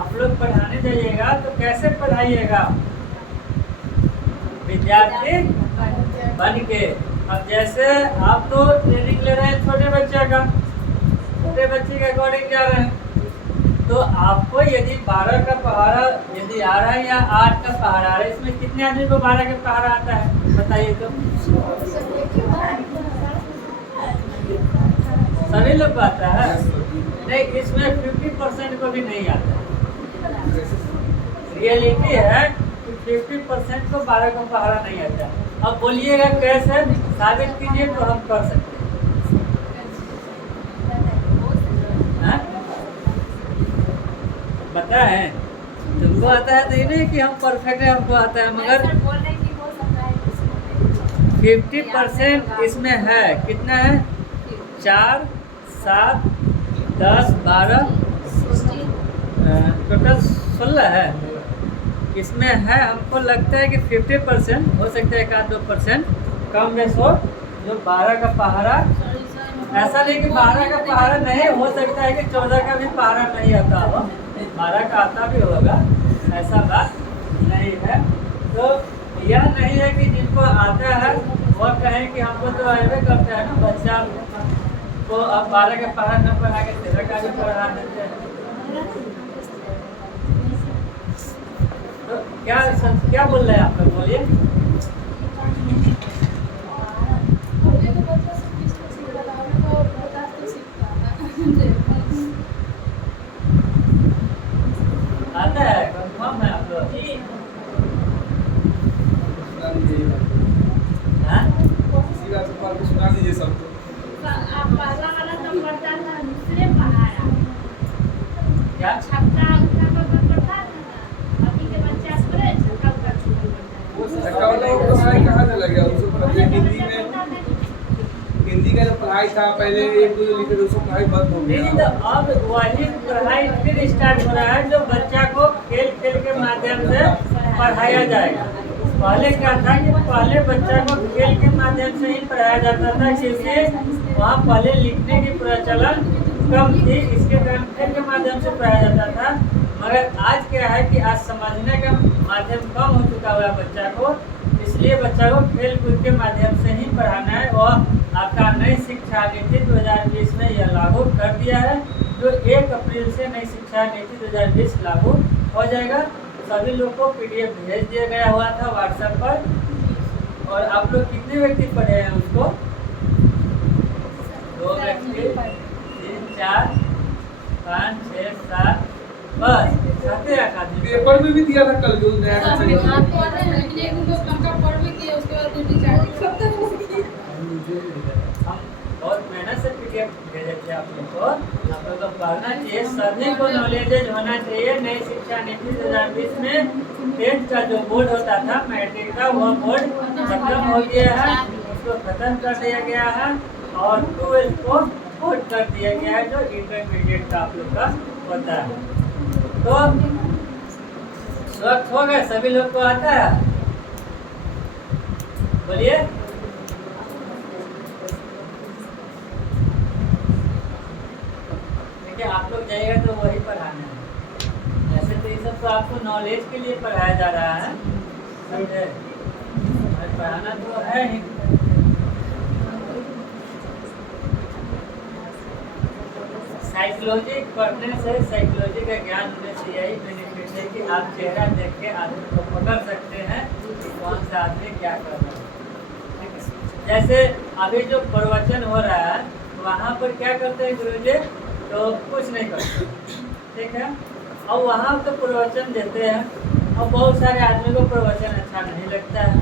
आप लोग पढ़ाने जाइएगा तो कैसे पढ़ाइएगा? विद्यार्थी बन के। अब जैसे आप तो ट्रेनिंग ले रहे हैं छोटे बच्चे का, छोटे बच्चे के अकॉर्डिंग जा रहे हैं, तो आपको यदि 12 का पहाड़ा यदि आ रहा है या 8 का पहाड़ा आ रहा है, इसमें कितने आदमी को 12 का पहाड़ा आता है बताइए तो? सभी लोग को आता है? नहीं, इसमें 50% को भी नहीं आता है। रियलिटी है कि 50% को 12 का पहाड़ा नहीं आता है। अब बोलिएगा कैसे साबित कीजिए तो हम कर सकते हैं। बताएं तुमको आता है तो ये नहीं कि हम परफेक्ट है, हमको आता है, मगर 50% इसमें है। कितना है? 4, 7, 10, 12, टोटल 16 है। इसमें है, हमको लगता है कि 50% हो सकता है, 1-2% कम बेस हो जो 12 का पहाड़ा। ऐसा नहीं कि 12 का पहाड़ा नहीं, हो सकता है कि 14 का भी पहाड़ा नहीं आता हो, 12 का आता भी होगा, ऐसा बात नहीं है। तो यह नहीं है कि जिनको आता है वह कहें कि हमको तो अवे करते हैं ना बच्चा को, अब 12 का पहाड़ा न पढ़ा के 13 का भी पढ़ा देते हैं। तो क्या बोल रहे हैं आप लोग, बोलिए। आता है, कंफर्म है आप लोग? सुना दीजिए सबको। क्या कहाँ से लगे उसको? हिंदी का जो पढ़ाई था पहले 1-2 लिखे थे, उसको पढ़ाई बंद हो नहीं, गया। तो अब वही पढ़ाई फिर स्टार्ट हो रहा है जो बच्चा को खेल खेल के माध्यम से पढ़ाया जाएगा। पहले क्या था कि पहले बच्चा को खेल के माध्यम से ही पढ़ाया जाता था, क्योंकि वहाँ पहले लिखने की प्रचलन कम थी, इसके कारण खेल के माध्यम से पढ़ाया जाता था। मगर आज क्या है कि आज समझने का माध्यम कम हो चुका हुआ है बच्चा को, इसलिए बच्चा को खेल कूद के माध्यम से ही पढ़ाना है। और आपका नई शिक्षा नीति 2020 में यह लागू कर दिया है, जो 1 अप्रैल से नई शिक्षा नीति 2020 लागू हो जाएगा। सभी लोग को PDF भेज दिया गया हुआ था व्हाट्सएप पर। और आप लोग कितने व्यक्ति पढ़े हैं उसको? 2 व्यक्ति, 3, 4, 5, 6, 7, बस 7 आदमी। पेपर में भी दिया था कल जो नया हम बहुत मेहनत से PDF भेजे थे आप लोग को। आप लोग को पढ़ना चाहिए, सभी को नॉलेजेज होना चाहिए। नई शिक्षा नीति 2020 में 10th का जो बोर्ड होता था मैट्रिक का, वह बोर्ड खत्म हो गया है, उसको खत्म कर दिया गया है। और 12th को बोर्ड कर दिया गया है, जो इंटरमीडिएट का आप लोग का होता है। तो स्वस्थ हो गए, सभी लोग को आता है? बोलिए। देखिए आप लोग जाइएगा तो वही पढ़ाना है। ऐसे तो ये सब तो आपको नॉलेज के लिए पढ़ाया जा रहा है, समझे? पढ़ाना तो है ही। साइकोलॉजी पढ़ने से, साइकोलॉजी का ज्ञान होने से यही बेनिफिट है कि आप चेहरा देख के आदमी को पकड़ सकते हैं कि कौन सा आदमी क्या कर रहा है। जैसे अभी जो प्रवचन हो रहा है वहाँ पर क्या करते हैं गुरुजी? तो कुछ नहीं करते, ठीक है। और वहाँ तो प्रवचन देते हैं और बहुत सारे आदमी को प्रवचन अच्छा नहीं लगता है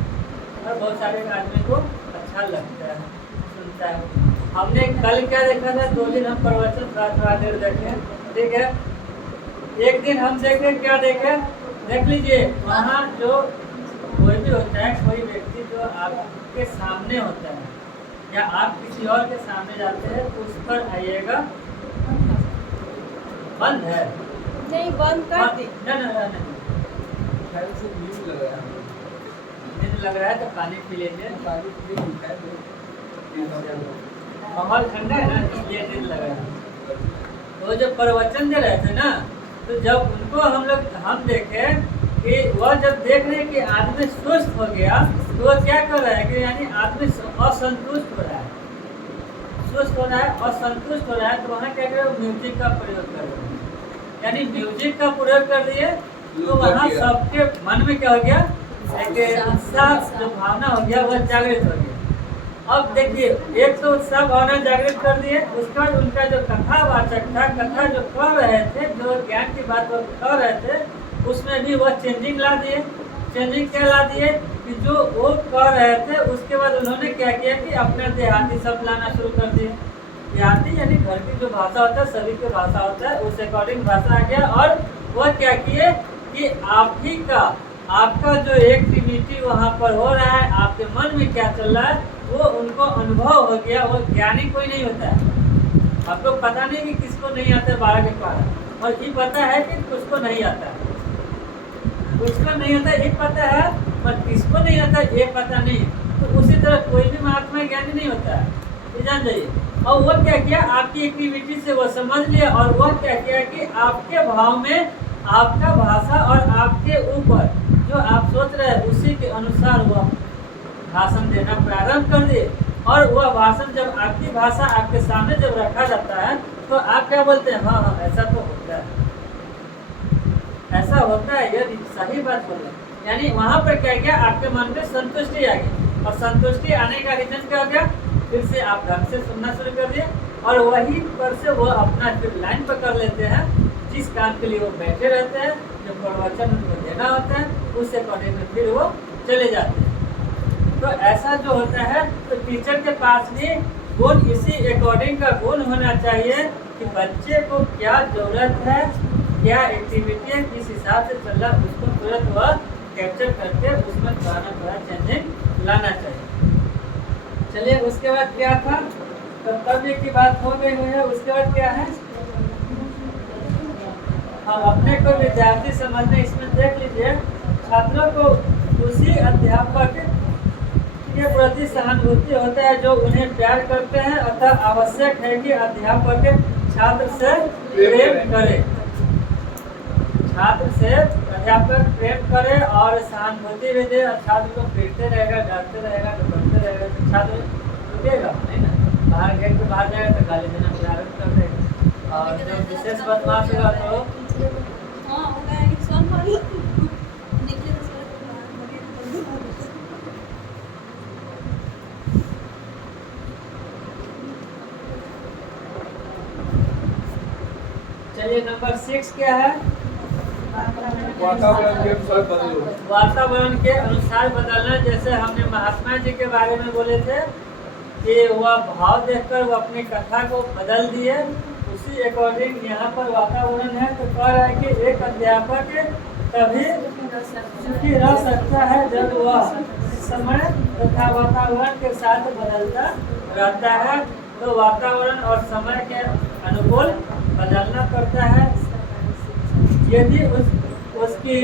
और बहुत सारे आदमी को अच्छा लगता है, सुनता है। हमने कल क्या देखा था? 2 दिन हम प्रवचन थोड़ा देर देखे, ठीक है। एक दिन हम देखे, क्या देखे? देख लीजिए, वहाँ जो कोई भी होता है, कोई व्यक्ति जो आपके सामने होता है या आप किसी और के सामने जाते हैं, उस पर आइएगा। बंद है? नहीं, बंद कर दी। नहीं, नींद लग रहा है तो पानी पी लीजिए। माहौल ठंडा है ना, इसलिए नींद लग रहा है। तो जो प्रवचन दे रहे थे ना, तो जब उनको हम देखें कि वह जब देख रहे हैं कि आदमी सुस्त हो गया, तो वह क्या कर रहा है कि यानी आदमी असंतुष्ट हो रहा है, सुस्त हो रहा है, असंतुष्ट हो रहा है, तो वहाँ क्या करें, म्यूजिक का प्रयोग कर रहे हैं। यानी म्यूजिक का प्रयोग कर दिए तो वहाँ सबके मन में क्या हो गया, एक उत्साह जो भावना हो गया वह जागृत हो गया। अब देखिए, एक तो उत्साह भावना जागृत कर दिए, उसके बाद उनका जो कथावाचक था, कथा जो कह रहे थे, जो ज्ञान की बात वो कह रहे थे, उसमें भी वह चेंजिंग ला दिए। चेंजिंग क्या ला दिए कि जो वो कह रहे थे उसके बाद उन्होंने क्या किया कि अपने देहाती शब्द लाना शुरू कर दिए। देहाती यानी घर की जो भाषा होता है, सभी की भाषा होता है, उस अकॉर्डिंग भाषा आ गया। और वह क्या किए कि आपका जो एक्टिविटी वहाँ पर हो रहा है, आपके मन में क्या चल रहा है, वो उनको अनुभव हो गया। वो ज्ञानी कोई नहीं होता है। आपको पता नहीं कि किसको नहीं आता है 12 के 12, और ये पता है कि किसको नहीं आता है, किसको नहीं आता ये पता है, पर किसको नहीं आता ये पता नहीं। तो उसी तरह कोई भी महात्मा ज्ञानी नहीं होता है, ये जान जाइए। और वह क्या किया, आपकी एक्टिविटी से वह समझ लिया, और वह क्या किया कि आपके भाव में, आपका भाषा और आपके ऊपर जो आप सोच रहे हैं उसी के अनुसार वह भाषण देना प्रारंभ कर दिए। और वह भाषण जब आपकी भाषा आपके सामने जब रखा जाता है तो आप क्या बोलते हैं, हाँ हाँ ऐसा तो होता है, ऐसा होता है, यह सही बात बोल रहे हैं। यानी वहाँ पर क्या गया, आपके मन में संतुष्टि आ गई, और संतुष्टि आने का रीजन क्या हो गया, फिर से आप ढंग से सुनना शुरू कर दिए, और वहीं पर से वो अपना फिर लाइन पकड़ लेते हैं, जिस काम के लिए वो बैठे रहते हैं, जो प्रवचन उनको देना होता है, उस अकॉर्डिंग में फिर वो चले जाते हैं। तो ऐसा जो होता है, तो टीचर के पास भी गुण इसी अकॉर्डिंग का गुण होना चाहिए कि बच्चे को क्या जरूरत है, क्या एक्टिविटी है, किस हिसाब से चल रहा है, उसको तुरंत वह कैप्चर करके उसमें थोड़ा चेंजिंग लाना चाहिए। चलिए, उसके बाद क्या था, कर्तव्य की बात हो गई हुई है। उसके बाद क्या है, हम अपने को विद्यार्थी समझने, इसमें देख लीजिए, छात्रों को उसी अध्यापक के प्रति सहानुभूति होता है जो उन्हें प्यार करते हैं, अतः आवश्यक है कि अध्यापक छात्र से प्रेम करे, छात्र से अध्यापक प्रेम करे और सहानुभूति भी दे। और छात्र को पीटते रहेगा, डांटते रहेगा, डपटते रहेगा तो छात्र रुकेगा नहीं ना, बाहर गेट के बाहर जाएगा तो गाली देना प्रारंभ कर देगा। और जो विशेष बदमाश होगा तो चलिए, नंबर 6 क्या है, वातावरण के अनुसार बदलो। वातावरण के अनुसार बदलना। जैसे हमने महात्मा जी के बारे में बोले थे कि वह भाव देखकर वो अपनी कथा को बदल दिए, उसी अकॉर्डिंग यहाँ पर वातावरण है। तो कह रहा है कि एक अध्यापक तभी सुखी रह सकता है जब वह समय तथा वातावरण के साथ बदलता रहता है। तो वातावरण और समय के अनुकूल बदलना पड़ता है। यदि उसकी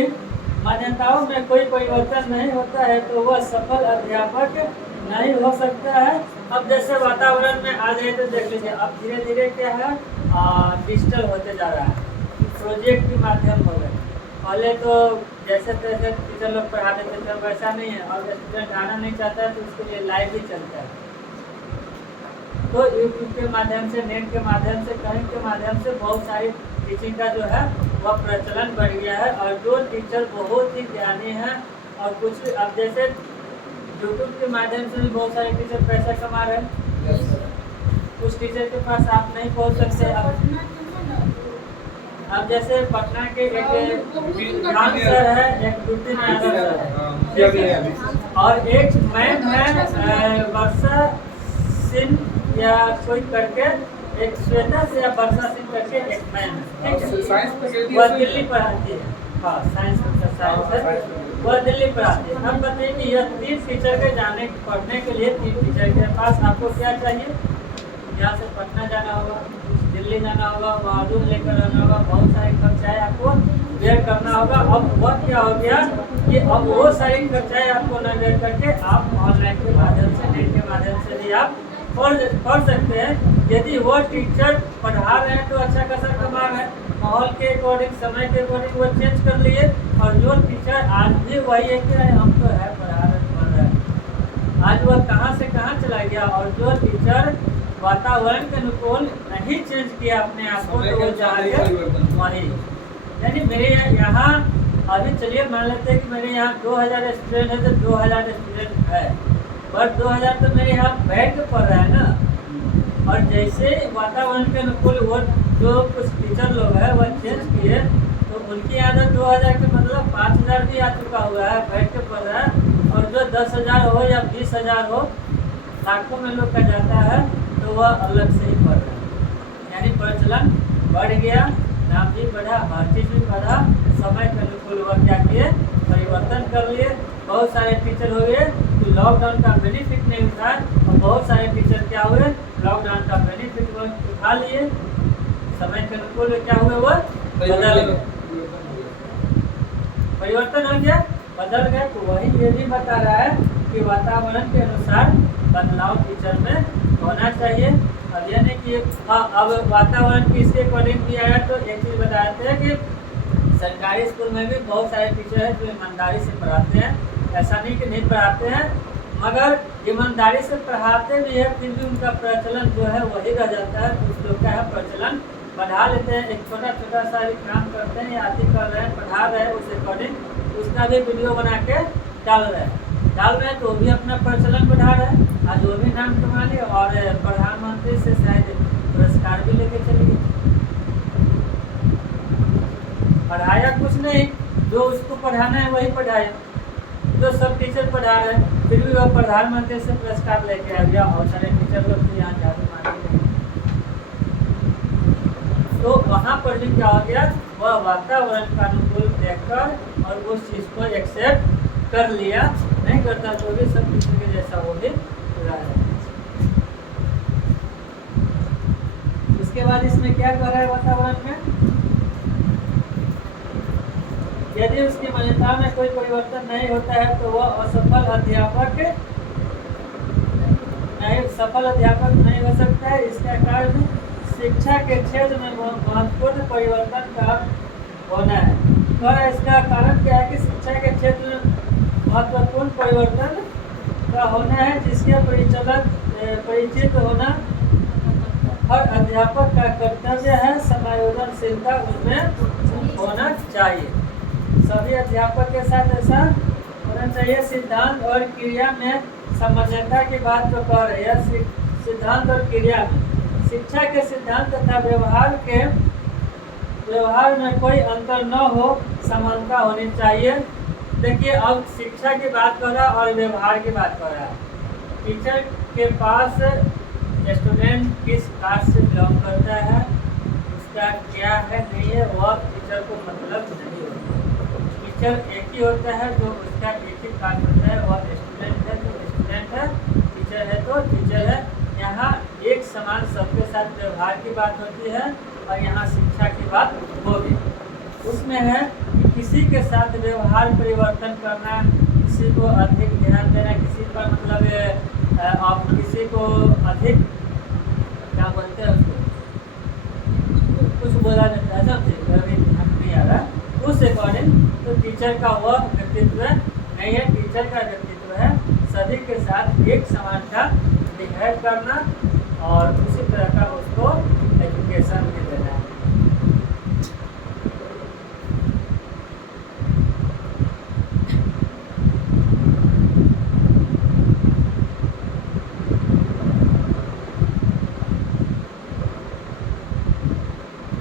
मान्यताओं में कोई परिवर्तन नहीं होता है तो वह सफल अध्यापक नहीं हो सकता है। अब जैसे वातावरण में आ जाए तो देख लीजिए, अब धीरे धीरे क्या है, डिजिटल होते जा रहा है, प्रोजेक्ट के माध्यम हो गए। पहले तो जैसे तैसे टीचर लोग पढ़ा देते थे, वैसा नहीं है। और स्टूडेंट आना नहीं चाहता है तो उसके लिए लाइव ही चलता है। तो यूट्यूब के माध्यम से, नेट के माध्यम से, कहीं के माध्यम से बहुत सारी टीचिंग का जो है वह प्रचलन बढ़ गया है। और जो टीचर बहुत ही ज्ञानी हैं और कुछ भी, अब जैसे यूट्यूब के माध्यम से भी बहुत सारे टीचर पैसा कमा रहे हैं। उस टीचर के पास आप नहीं पहुंच सकते। अब जैसे पटना के एक खान सर है, एक दूसरी सर है, और एक मैम है वर्षा सिंह या कोई करके, एक श्वेता से या वर्षा सिंह करके एक मैम है, ठीक है, वह दिल्ली पढ़ाती है। हाँ, साइंस है, वह दिल्ली पढ़ाती है। अब बताइए कि यह 3 टीचर के जाने पढ़ने के लिए 3 टीचर के पास आपको क्या चाहिए, यहाँ से पटना जाना होगा, दिल्ली जाना होगा, वहाँ रूम लेकर रहना होगा, बहुत सारे खर्चाएँ आपको बेयर करना होगा। अब वह क्या हो गया कि अब वो सारी खर्चाएँ आपको न बेयर करके आप ऑनलाइन के माध्यम से, नेट के माध्यम से भी आप पढ़ सकते हैं। यदि वो टीचर पढ़ा रहे हैं तो अच्छा खासा कमा रहे हैं, माहौल के अकॉर्डिंग, समय के अकॉर्डिंग वो चेंज कर लिए। और जो टीचर आज भी वही है कि हम तो है पढ़ा रहे, आज वह कहाँ से कहाँ चला गया। और जो टीचर वातावरण के अनुकूल नहीं चेंज किया अपने आप को, तो वो जाके वही, यानी मेरे यहाँ अभी चलिए मान लेते हैं कि मेरे यहाँ 2000 स्टूडेंट है, तो 2000 स्टूडेंट है, पर 2000 तो मेरे यहाँ बैठ के पढ़ रहा है ना। और जैसे वातावरण के अनुकूल वो जो कुछ टीचर लोग हैं वह चेंज किए, तो उनकी आदत 2000 के मतलब 5000 भी आ चुका हुआ है, बैठ के पढ़ रहा है। और जो 10,000 हो या 20,000 हो, लाखों में लोग का जाता है, तो वह अलग से ही पढ़ रहा है। यानी प्रचलन बढ़ गया, नाम भी बढ़ा, हर चीज़ भी बढ़ा। समय के अनुकूल वह क्या किए, परिवर्तन कर लिए। बहुत सारे टीचर हो गए तो लॉकडाउन का बेनिफिट नहीं उठाए, और बहुत सारे टीचर क्या हुए, लॉकडाउन का बेनिफिट उठा लिए। समय के अनुकूल क्या हुए, वह बदल गए, परिवर्तन हो गया, बदल गए। तो वही ये भी बता रहा है कि वातावरण के अनुसार बदलाव टीचर में होना चाहिए। अब यह नहीं कि हाँ अब वातावरण की इसके अकॉर्डिंग भी आया, तो एक चीज़ बताते हैं कि सरकारी स्कूल में भी बहुत सारे टीचर हैं जो ईमानदारी से पढ़ाते हैं। ऐसा नहीं कि नहीं पढ़ाते हैं, मगर ईमानदारी से पढ़ाते भी है, फिर भी उनका प्रचलन जो है वही रह जाता है। कुछ लोग का है प्रचलन बढ़ा लेते हैं, एक छोटा छोटा सा भी काम करते हैं या आदि कर रहे हैं, पढ़ा रहे हैं, उस अकॉर्डिंग उसका भी वीडियो बना के डाल रहे हैं, तो वो भी अपना प्रचलन बढ़ा रहे हैं। आज वो भी नाम कमा लिए और प्रधानमंत्री से शायद पुरस्कार भी लेके चले गए। पढ़ाया कुछ नहीं, जो उसको पढ़ाना है वही पढ़ाया, जो सब टीचर पढ़ा रहे हैं, फिर भी वह प्रधानमंत्री से पुरस्कार लेके आ गया। और सारे टीचर लोग भी यहाँ जाके मांगे, तो वहाँ पर भी क्या हो गया, वह वातावरण का अनुकूल देखकर और उस चीज़ को एक्सेप्ट कर लिया। नहीं करता तो भी सब टीचर के जैसा वो भी रहा है। उसके बाद इसमें क्या कर रहा है वातावरण में, यदि उसकी मान्यता में कोई परिवर्तन नहीं होता है तो वह असफल अध्यापक नहीं हो सकता है। इसका कारण शिक्षा के क्षेत्र में महत्वपूर्ण परिवर्तन का होना है। और इसका कारण क्या है कि शिक्षा के क्षेत्र में महत्वपूर्ण परिवर्तन का होना है, जिसके परिचित होना हर अध्यापक का कर्तव्य है। समायोजनशीलता उसमें होना चाहिए, सभी अध्यापक के साथ ऐसा होना चाहिए। सिद्धांत और क्रिया में समन्वयता की बात तो कह रही है। सिद्धांत और क्रिया में शिक्षा के सिद्धांत तथा व्यवहार में कोई अंतर न हो, समानता होनी चाहिए। देखिए अब शिक्षा की बात कर रहा है और व्यवहार की बात कर रहा है। टीचर के पास स्टूडेंट किस कास्ट से बिलोंग करता है, उसका क्या है नहीं है, वह टीचर को मतलब नहीं होता। टीचर एक ही होता है, जो उसका एक ही कास्ट होता है, वह स्टूडेंट है तो स्टूडेंट है, टीचर है तो टीचर है। यहाँ एक समान सबके साथ व्यवहार की बात होती है, और यहाँ शिक्षा की बात होगी। उसमें है कि किसी के साथ व्यवहार परिवर्तन करना, किसी को अधिक ध्यान देना, किसी पर मतलब आप किसी को अधिक क्या बोलते हैं उसको, कुछ बोला जाता है, समझे अभी ध्यान नहीं आ रहा उस अकॉर्डिंग। तो टीचर का वह व्यक्तित्व नहीं है, टीचर का व्यक्तित्व है सभी के साथ एक समानता बिहेव करना और उसी तरह का उसको एजुकेशन भी देना है।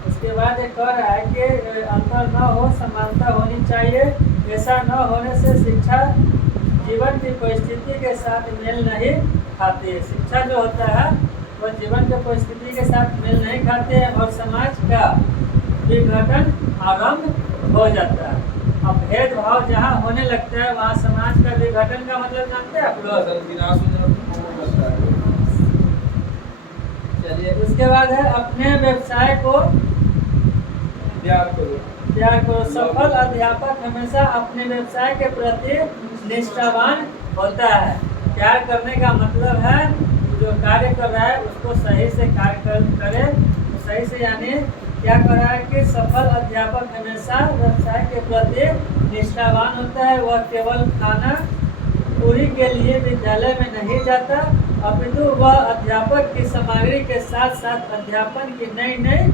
उसके बाद एक कह रहा है कि अंतर न हो, समानता होनी चाहिए। ऐसा न होने से शिक्षा जीवन की परिस्थिति के साथ मेल नहीं खाती है। शिक्षा जो होता है वह जीवन की परिस्थिति के साथ मेल नहीं खाते हैं और समाज का विघटन आरंभ हो जाता है। अब भेदभाव जहाँ होने लगता है वहाँ समाज का विघटन का मतलब जानते हैं आप लोग। चलिए उसके बाद है अपने व्यवसाय को प्यार करो। सफल अध्यापक हमेशा अपने व्यवसाय के प्रति निष्ठावान होता है। प्यार करने का मतलब है जो कार्य कर रहा है उसको सही से कार्य करे, तो सही से यानी क्या कर रहा है कि सफल अध्यापक हमेशा व्यवसाय के प्रति निष्ठावान होता है। वह केवल खाना पूरी के लिए विद्यालय में नहीं जाता, अपितु वह अध्यापक की सामग्री के साथ साथ अध्यापन की नई नई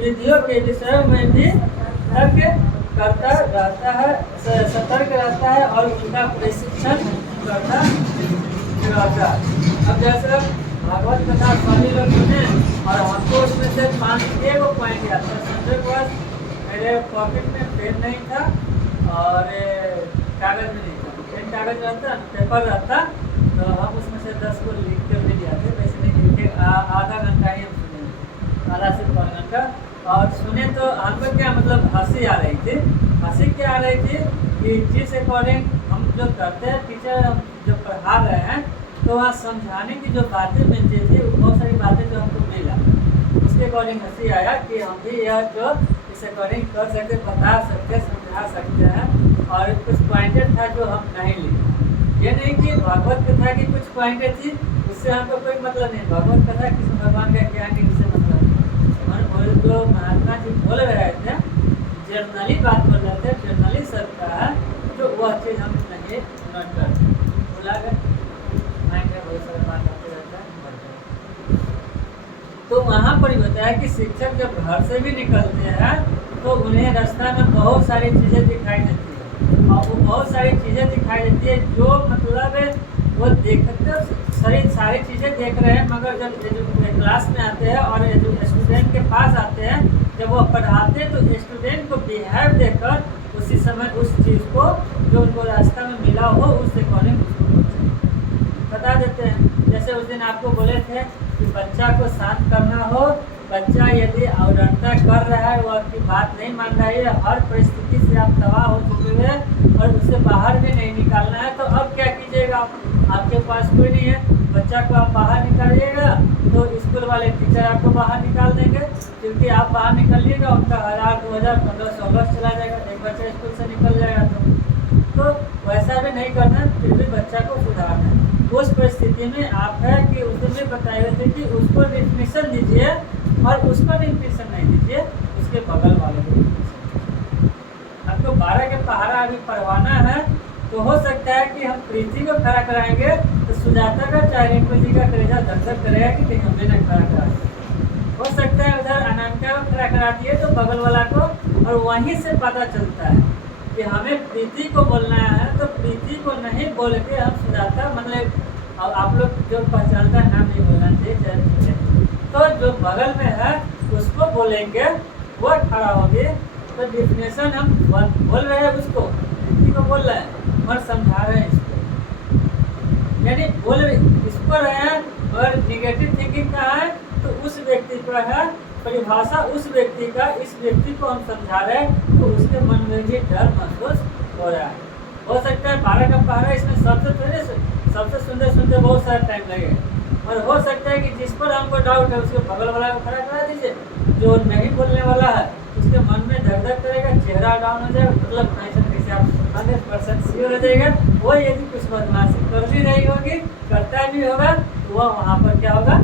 विधियों के विषयों में भी तर्क करता रहता है, सतर्क रहता है और उनका प्रशिक्षण करता रहता है। अब जैसे भागवत कथा सभी लोग सुने और हमको उसमें से 5-6 पॉइंट याद था। संजोगवश मेरे पॉकेट में पेन नहीं था और कागज में नहीं था। पेन कागज रहता, पेपर रहता, तो हम उसमें से 10 को लिख कर भी दिया थे। वैसे नहीं लिखे, आधा घंटा ही हम सुने, आधा से पौन घंटा। और सुने तो हमको क्या मतलब हंसी आ रही थी। हंसी क्या आ रही थी कि जिस अकॉर्डिंग हम जो करते हैं, टीचर जो पढ़ा रहे हैं, तो वहाँ समझाने की जो बातें मिलती थी, बहुत सारी बातें जो हमको मिला, उसके अकॉर्डिंग हंसी आया कि हम भी यह जो इस अकॉर्डिंग कर सकते, बता सकते, समझा सकते हैं। और कुछ पॉइंटेड था जो हम नहीं लिखे। ये नहीं कि भागवत कथा की कुछ पॉइंटें थी उससे हमको कोई मतलब नहीं। भागवत कथा किसी भगवान का ज्ञान की उससे मतलब नहीं। जो महात्मा जी बोल रहे थे, जर्नली बात बोल रहे थे, जर्नली सबका है, जो वह चीज़ हम नहीं नोट करते, भुला गए। माइंड में बहुत सारा बात आते रहता है। तो वहाँ पर ही होता है कि शिक्षक जब घर से भी निकलते हैं तो उन्हें रास्ता में बहुत सारी चीज़ें दिखाई देती है, और वो बहुत सारी चीज़ें दिखाई देती है जो मतलब वो देखते सारी चीज़ें देख रहे हैं, मगर जब क्लास में आते हैं और स्टूडेंट के पास आते हैं, जब वो पढ़ाते हैं तो स्टूडेंट को बिहेव देखकर उसी समय उस चीज़ को जो उनको रास्ता में मिला हो उससे अकॉर्डिंग उसको बता देते हैं। जैसे उस दिन आपको बोले थे कि बच्चा को शांत करना हो, बच्चा यदि अवधारणा कर रहा है, वो आपकी बात नहीं मान रहा है, हर परिस्थिति से आप तबाह हो चुके हैं और उसे बाहर भी नहीं निकालना है, तो अब क्या कीजिएगा? आपके पास कोई नहीं है, बच्चा को आप बाहर निकालिएगा तो स्कूल वाले टीचर आपको बाहर निकाल देंगे, क्योंकि आप बाहर निकलिएगा उनका 1000, 2000, 1500 बस चला जाएगा, एक बच्चा स्कूल से निकल जाएगा। तो वैसा भी नहीं करना, फिर भी बच्चा को सुधारना है। उस परिस्थिति में आप है कि उसने बताए हुए थे कि उसको डिफिनेशन दीजिए और उसको डिफिनेशन नहीं दीजिए, उसके बगल वाले को डिफिनेशन। आपको 12 के पहाड़ा अभी पढ़वाना है तो हो सकता है कि हम प्रीति को खड़ा कराएंगे तो सुजाता का चाहे रिंकू जी का कलेजा धक करेगा कि कहीं हमें न खड़ा करा। हो सकता है उधर अनामिका को खड़ा करा दिए तो बगल वाला को, और वहीं से पता चलता है कि हमें प्रीति को बोलना है, तो प्रीति को नहीं बोल के हम सुजाता मतलब आप लोग जो पहचानता है नाम नहीं बोलना चाहिए, तो जो बगल में है उसको बोलेंगे, वो खड़ा होगी। तो डिफिनेशन हम बोल रहे हैं, उसको प्रीति को बोल रहे हैं और समझा रहे हैं इसको, यानी बोल इसको रहे हैं। और निगेटिव थिंकिंग का है तो उस व्यक्ति पर है परिभाषा, उस व्यक्ति का इस व्यक्ति को हम समझा रहे हैं, तो उसके मन में भी डर महसूस हो रहा है। हो सकता है 12 का पहाड़ा इसमें सबसे सुंदर बहुत सारा टाइम लगेगा, और हो सकता है कि जिस पर हमको डाउट है उसके बगल वाला को खड़ा करा दीजिए, जो नहीं बोलने वाला है उसके मन में धक धक करेगा, चेहरा डाउन हो जाएगा, मतलब कैसे आप 100% श्योर हो जाएगा। वो यदि कुछ बदमाशी कर भी रही होगी, करता भी होगा, तो वह वहाँ पर क्या होगा,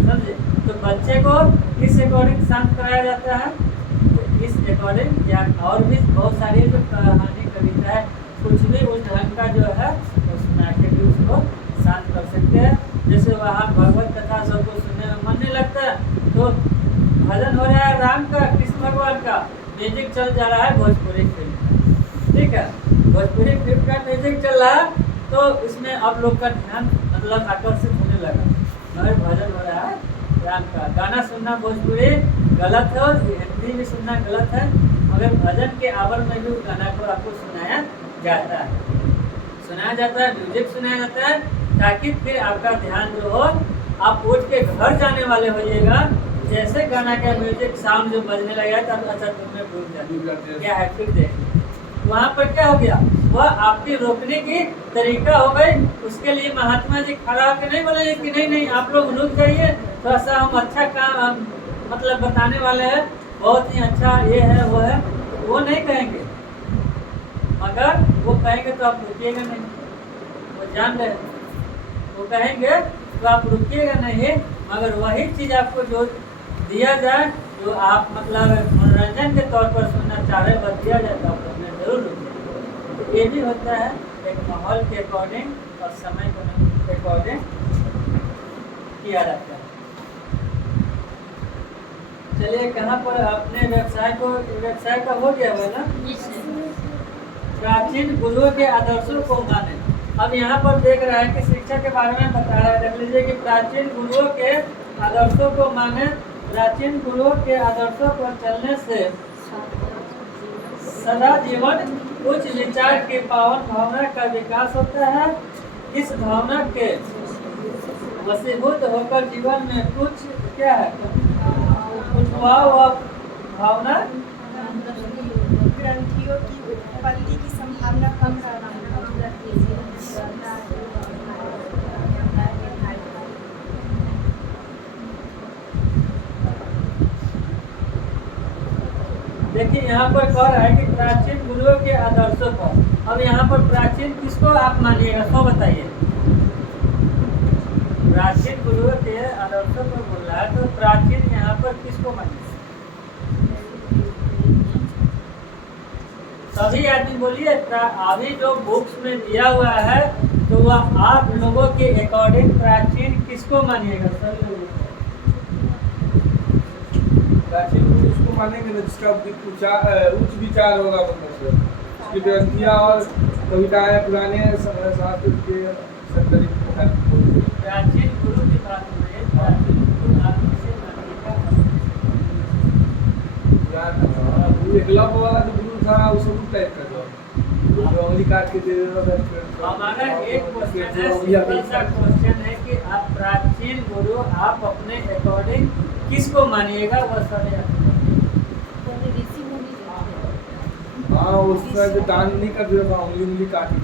समझे। तो बच्चे को किस अकॉर्डिंग शांत कराया जाता है, तो इस अकॉर्डिंग, या और भी बहुत सारी जो कहानी कविता है, कुछ भी उस ढंग का जो है वो सुना के भी उसको शांत कर सकते हैं। जैसे वहाँ भगवत कथा सबको सुनने में मन नहीं लगता, तो भजन हो रहा है राम का, कृष्ण भगवान का, म्यूजिक चल जा रहा है भोजपुरी फिल्म, ठीक है, भोजपुरी फिल्म का म्यूजिक चल रहा है, तो इसमें आप लोग का ध्यान मतलब आकर्षित होने लगा, मगर भजन हो रहा है राम का। गाना सुनना भोजपुरी गलत है और हिंदी भी सुनना गलत है, मगर भजन के आवर में भी गाना को आपको सुनाया जाता है, म्यूजिक सुनाया जाता है, ताकि फिर आपका ध्यान जो हो, आप उठ के घर जाने वाले होइएगा, जैसे गाना का म्यूजिक साउंड जो बजने लगा तब अच्छा तुमने भूल जाते क्या है, फिर देख वहाँ पर क्या हो गया, वह आपकी रोकने की तरीका हो गई। उसके लिए महात्मा जी खड़ा होकर नहीं बोलेंगे कि नहीं आप लोग रुक जाइए, थोड़ा सा हम अच्छा काम हम मतलब बताने वाले हैं, बहुत ही अच्छा ये है वो है, वो नहीं कहेंगे, मगर वो कहेंगे तो आप रुकिएगा नहीं, वो जान रहे, वो कहेंगे तो आप रुकिएगा नहीं, मगर वही चीज़ आपको जो दिया जाए, जो आप मतलब मनोरंजन के तौर पर सुनना चाह रहे बस दिया जाए तो आप उसमें जरूर रुकिए। तो ये भी होता है एक माहौल के अकॉर्डिंग और समय के अकॉर्डिंग किया जाता है। चलिए, कहाँ पर अपने व्यवसाय का हो गया है ना। प्राचीन गुरुओं के आदर्शों को माने। अब यहाँ पर देख रहा है कि शिक्षा के बारे में बता रहा है, देख लीजिए कि प्राचीन गुरुओं के आदर्शों को माने। प्राचीन गुरुओं के आदर्शों पर चलने से सदा जीवन उच्च विचार की पावन भावना का विकास होता है। इस भावना के वशीभूत होकर जीवन में कुछ क्या है, उठवाव व भावना ग्रंथियों की उत्पत्ति की संभावना कम रहती है। देखिए यहाँ पर कह रहा है कि प्राचीन गुरुओं के आदर्शों पर। अब यहाँ पर प्राचीन किसको आप मानिएगा, सो बताइए। प्राचीन गुरुओं के आदर्शों पर बोल रहा है, तो प्राचीन यहाँ पर किसको मानिएगा? सभी आदमी बोलिए। अभी जो बुक्स में दिया हुआ है तो वह आप लोगों के अकॉर्डिंग प्राचीन किसको मानिएगा? सभी लोग प्राचीन गुरु उसको मानेंगे ना जिसका उच्च विचार होगा, मतलब उसकी ग्रंथियाँ और कविताएं पुराने शास्त्र के संदर्भ प्राचीन गुरु की बात में प्राचीन गुरु आप किसे मानिएगा? एकलव्य वाला जो गुरु था वो सब टाइप का जो अंगली काट के दे देता। हमारा एक क्वेश्चन है, सिंपल सा क्वेश्चन है कि आप प्राचीन गुरु आप अपने अकॉर्डिंग किसको मानिएगा? वह सब हाँ, उसका जो दान नहीं कर दिया था, उंगली काट के